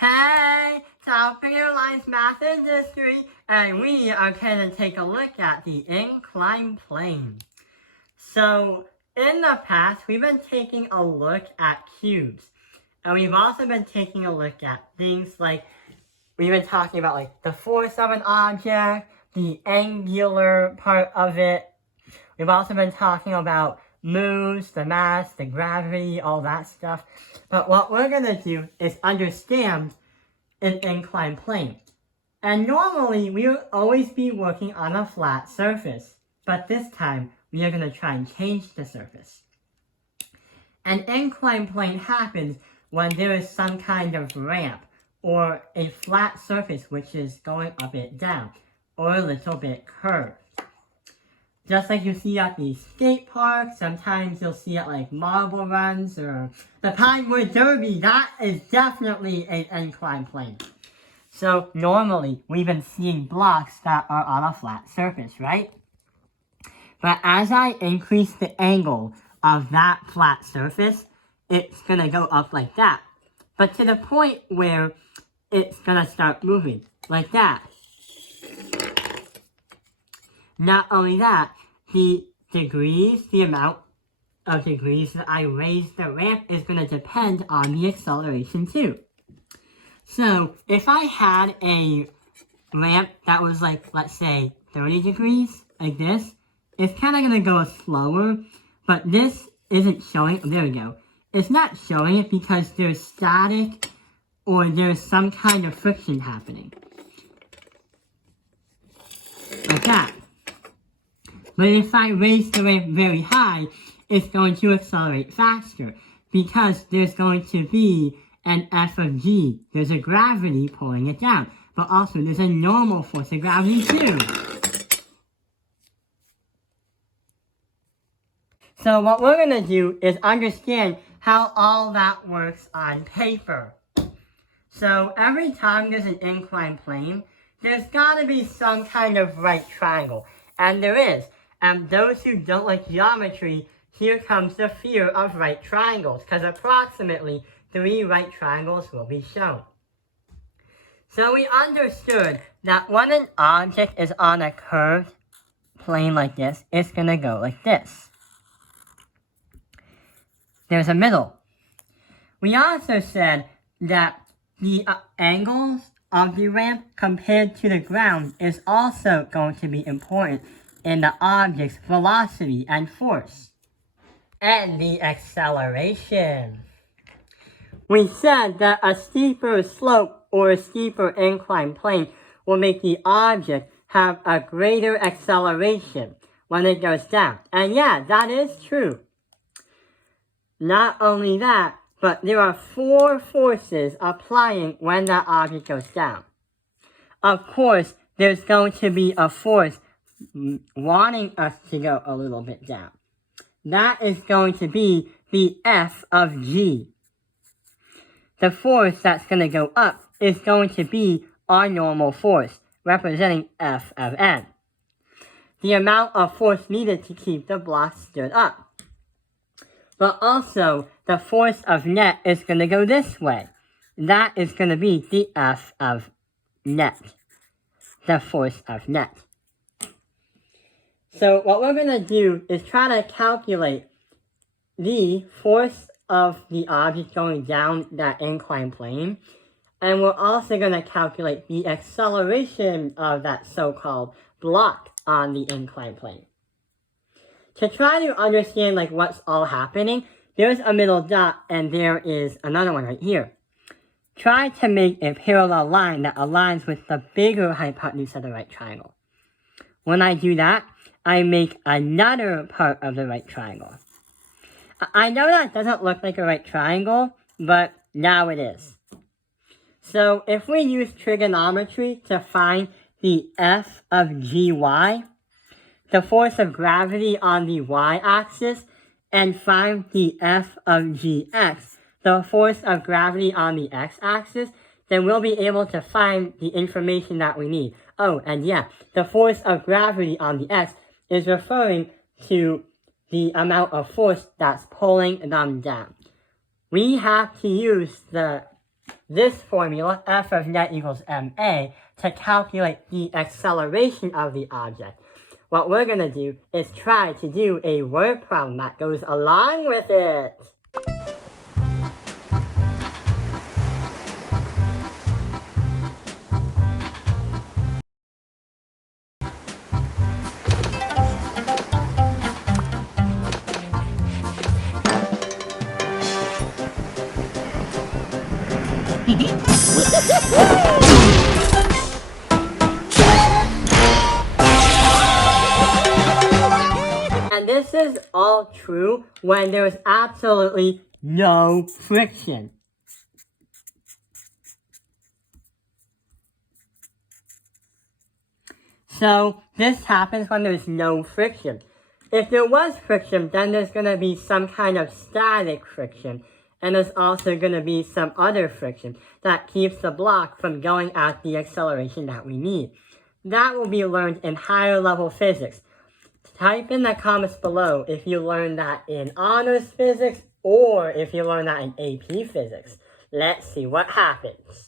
Hey, it's Alphagear Lines Math and History, and we are going to take a look at the inclined plane. So, in the past, we've been taking a look at cubes, and we've also been taking a look at things like, we've been talking about like the force of an object, the angular part of it. We've also been talking about moves, the mass, the gravity, all that stuff. But what we're going to do is understand an inclined plane. And normally, we would always be working on a flat surface. But this time, we are going to try and change the surface. An inclined plane happens when there is some kind of ramp, or a flat surface which is going a bit down, or a little bit curved. Just like you see at the skate park, sometimes you'll see at like marble runs or the Pinewood Derby. That is definitely an inclined plane. So normally, we've been seeing blocks that are on a flat surface, right? But as I increase the angle of that flat surface, it's going to go up like that. But to the point where it's going to start moving, like that. Not only that, the amount of degrees that I raise the ramp is going to depend on the acceleration too. So, if I had a ramp that was like, let's say, 30 degrees, like this, it's kind of going to go slower, but this isn't showing, there we go. It's not showing it because there's static or there's some kind of friction happening. Like that. But if I raise the ramp very high, it's going to accelerate faster because there's going to be an F of G. There's a gravity pulling it down, but also there's a normal force of gravity too. So what we're going to do is understand how all that works on paper. So every time there's an inclined plane, there's got to be some kind of right triangle. And there is. And those who don't like geometry, here comes the fear of right triangles, because approximately 3 right triangles will be shown. So we understood that when an object is on a curved plane like this, it's going to go like this. There's a middle. We also said that the angles of the ramp compared to the ground is also going to be important in the object's velocity and force. And the acceleration. We said that a steeper slope or a steeper inclined plane will make the object have a greater acceleration when it goes down. And yeah, that is true. Not only that, but there are 4 forces applying when that object goes down. Of course, there's going to be a force wanting us to go a little bit down. That is going to be the F of G. The force that's going to go up is going to be our normal force, representing F of N. The amount of force needed to keep the block stood up. But also, the force of net is going to go this way. That is going to be the F of net. The force of net. So what we're going to do is try to calculate the force of the object going down that inclined plane. And we're also going to calculate the acceleration of that so-called block on the inclined plane. To try to understand like what's all happening, there's a middle dot and there is another one right here. Try to make a parallel line that aligns with the bigger hypotenuse of the right triangle. When I do that, I make another part of the right triangle. I know that doesn't look like a right triangle, but now it is. So if we use trigonometry to find the F of Gy, the force of gravity on the y-axis, and find the F of Gx, the force of gravity on the x-axis, then we'll be able to find the information that we need. Oh, and yeah, the force of gravity on the x is referring to the amount of force that's pulling them down. We have to use the this formula, F of net equals ma, to calculate the acceleration of the object. What we're going to do is try to do a word problem that goes along with it. And this is all true when there's absolutely no friction. So this happens when there's no friction. If there was friction, then there's going to be some kind of static friction. And there's also going to be some other friction that keeps the block from going at the acceleration that we need. That will be learned in higher level physics. Type in the comments below if you learned that in honors physics or if you learned that in AP physics. Let's see what happens.